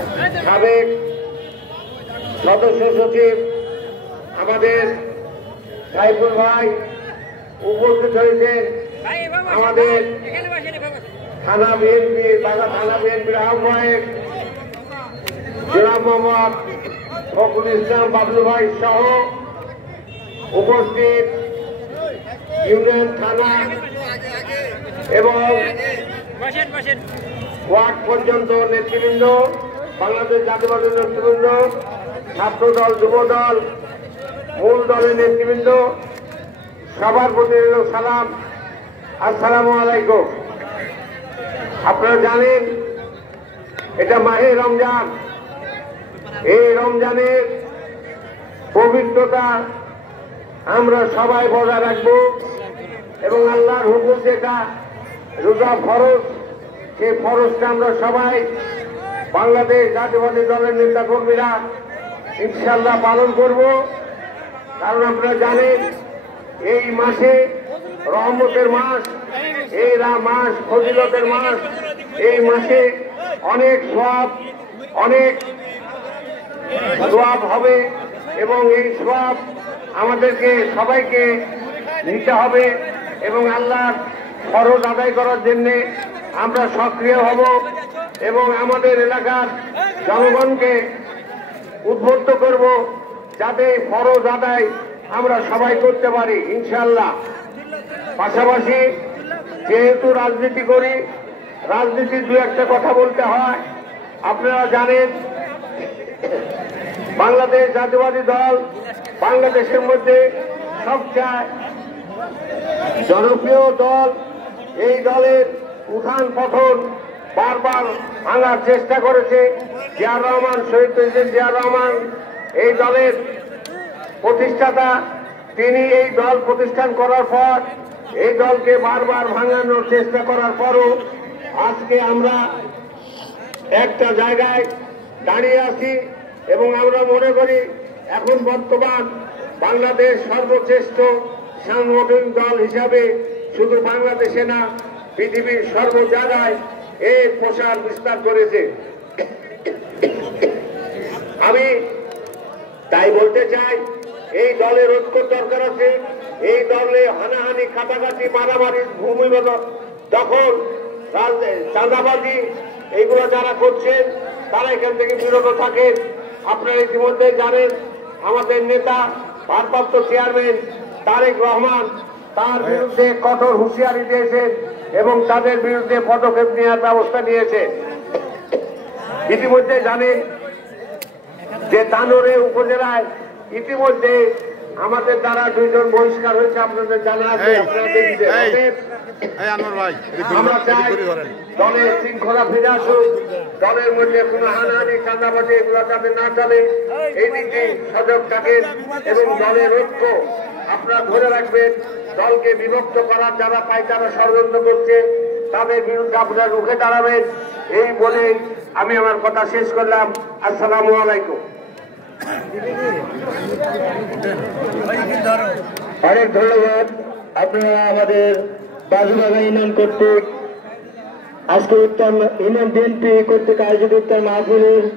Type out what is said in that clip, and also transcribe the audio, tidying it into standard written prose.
সাবেক সদস্য সচিব আমাদের সাইফুল ভাই উপস্থিত হয়েছেন। আমাদের থানা বিএনপির বাঘা থানা বিএনপির আহ্বায়ক জনাব মোহাম্মদ ফখরুল ইসলাম বাবলু ভাই সহ উপস্থিত ইউনিয়ন থানা এবং ওয়ার্ড পর্যন্ত নেতৃবৃন্দ, বাংলাদেশ জাতীয়তাবাদী নেতৃবৃন্দ, ছাত্রদল, যুবদল, মূল দলের নেতৃবৃন্দ, সবার প্রতি সালাম, আসসালামু আলাইকুম। আপনারা জানেন এটা মাহে রমজান। এই রমজানের পবিত্রতা আমরা সবাই বজায় রাখবো এবং আল্লাহর হুকুম যেটা রোজা ফরজ, সেই ফরজটা আমরা সবাই বাংলাদেশ জাতীয়তাবাদী দলের নেতা কর্মীরা ইনশাল্লাহ পালন করব। কারণ আপনারা জানেন এই মাসে রহমতের মাস, এই মাস ফজিলতের মাস। এই মাসে অনেক সওয়াব, অনেক সওয়াব হবে এবং এই সওয়াব আমাদেরকে সবাইকে নিতে হবে এবং আল্লাহর ফরজ আদায় করার জন্য আমরা সক্রিয় হব এবং আমাদের এলাকার জনগণকে উদ্বুদ্ধ করব যাতে ফরজ আদায় আমরা সবাই করতে পারি ইনশাআল্লাহ। পাশাপাশি যেহেতু রাজনীতি করি, রাজনীতির দু একটা কথা বলতে হয়। আপনারা জানেন বাংলাদেশ জাতীয়তাবাদী দল বাংলাদেশের মধ্যে সবচেয়ে জনপ্রিয় দল। এই দলের উত্থান পতন বারবার ভাঙার চেষ্টা করেছে জিয়াউর রহমান, শহীদ প্রেসিডেন্ট জিয়াউর রহমান এই দলের প্রতিষ্ঠাতা। তিনি এই দল প্রতিষ্ঠান করার পর এই দলকে বারবার ভাঙানোর চেষ্টা করার পরও আজকে আমরা একটা জায়গায় দাঁড়িয়ে আছি এবং আমরা মনে করি এখন বর্তমান বাংলাদেশ সর্বশ্রেষ্ঠ সাংগঠনিক দল হিসাবে শুধু বাংলাদেশে না, পৃথিবীর সর্ব জায়গায় এর প্রসার বিস্তার করেছে। আমি তাই বলতে চাই এই দলের ঐক্য দরকার আছে। এই দলে হানাহানি, কাটাকাটি, মারামারি, ভূমি দখল, চাঁদাবাজি এইগুলো যারা করছেন তারা এখান থেকে বিরত থাকেন। আপনারা ইতিমধ্যে জানেন আমাদের নেতা ভারপ্রাপ্ত চেয়ারম্যান তারেক রহমান তার বিরুদ্ধে কঠোর হুঁশিয়ারি দিয়েছেন এবং তাদের বিরুদ্ধে পদক্ষেপ নেওয়ার ব্যবস্থা নিয়েছে। ইতিমধ্যে জানেন যে তানোরে উপজেলায় ইতিমধ্যে আমাদের দ্বারা 2 জন বহিষ্কার হয়েছে, আপনাদের জানা আছে। আমরা চাই দলের শৃঙ্খলা ফিরে আসুক, দলের মধ্যে কোনো হানাহানি, চাঁদাবাজি এগুলো যাতে না চলে এই দিকে সজাগ থাকেন এবং দলের ঐক্য আপনারা ধরে রাখবেন। দলকে বিভক্ত করার যারা পায়তারা ষড়যন্ত্র করছে তাদের বিরুদ্ধে আপনারা রুখে দাঁড়াবেন। এই বলে আমি আমার কথা শেষ করলাম। আসসালামু আলাইকুম। অনেক ধন্যবাদ। আপনারা আমাদের বাজুবাগা ইউনিয়ন কর্তৃক আজকে ইউনিয়ন বিএনপি কর্তৃক আয়োজিত মাহফিলের